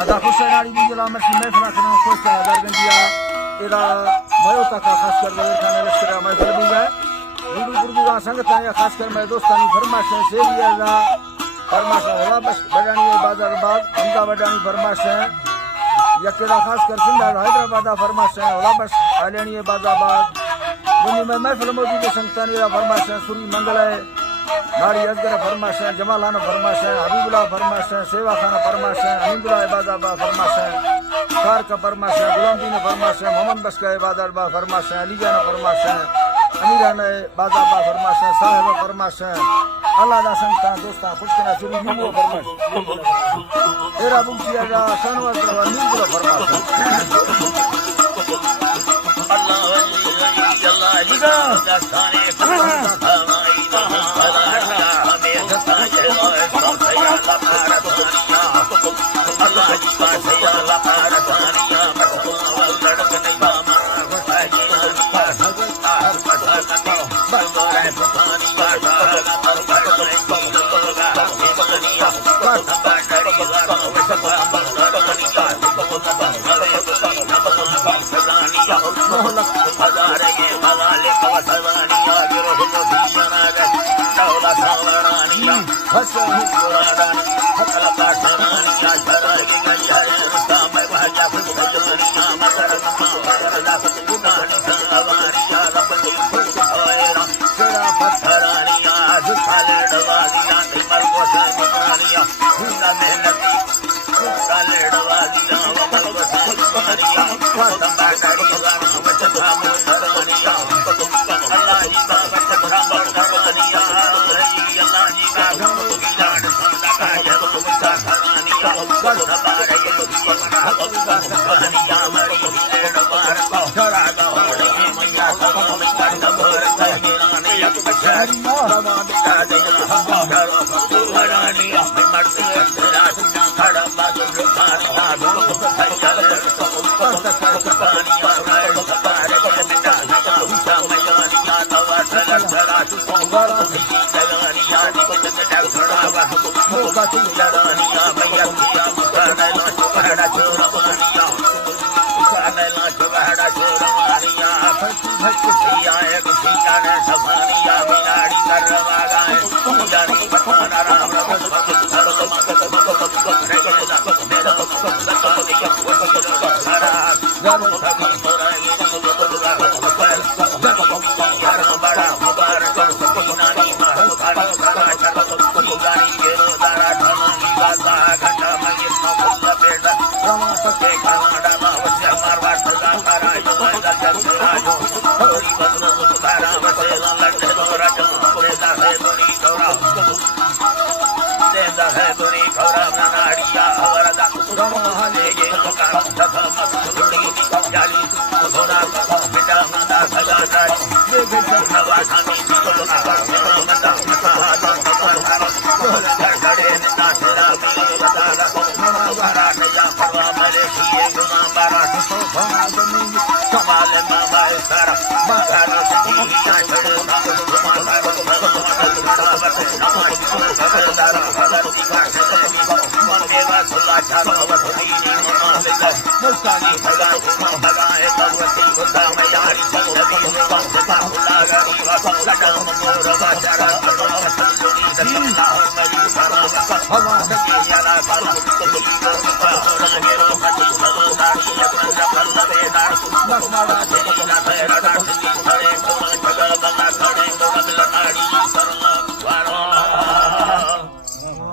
अदा हुसैन अली मुजला मस्ती महफिल करन खुश दरगंदिया एदा मयो तक खास कर देवर खान लश्कर महफिल भी है गुरु गुरु संगत है खास कर मैं दोस्तानी फरमाश है सेविया दा फरमाश होला बस बडानी बाजार बाद हमदा बडानी फरमाश है यकेदा खास कर सिंधा हैदराबाद फरमाश है होला बस आलेनी बाजाबाद दुनिया में महफिल मौजूद संगतानी फरमाश है सूरी मंगल है नारी अजगर फरमाश है जमालाना फरमाश है हबीबुल्लाह फरमाश है सेवा खाना फरमाश है अमीदुल्लाह इबादाबा फरमाश है कार का फरमाश है गुलामदीन फरमाश है मोहम्मद बशका इबादाबा फरमाश है अलीजाना फरमाश है अमीराना इबादाबा फरमाश है साहिब फरमाश है अल्लाह दा संगता दोस्ता खुश करा चुरी नीमो फरमाश तेरा बुकिया दा सनवा करवा नीमो फरमाश अल्लाह Mas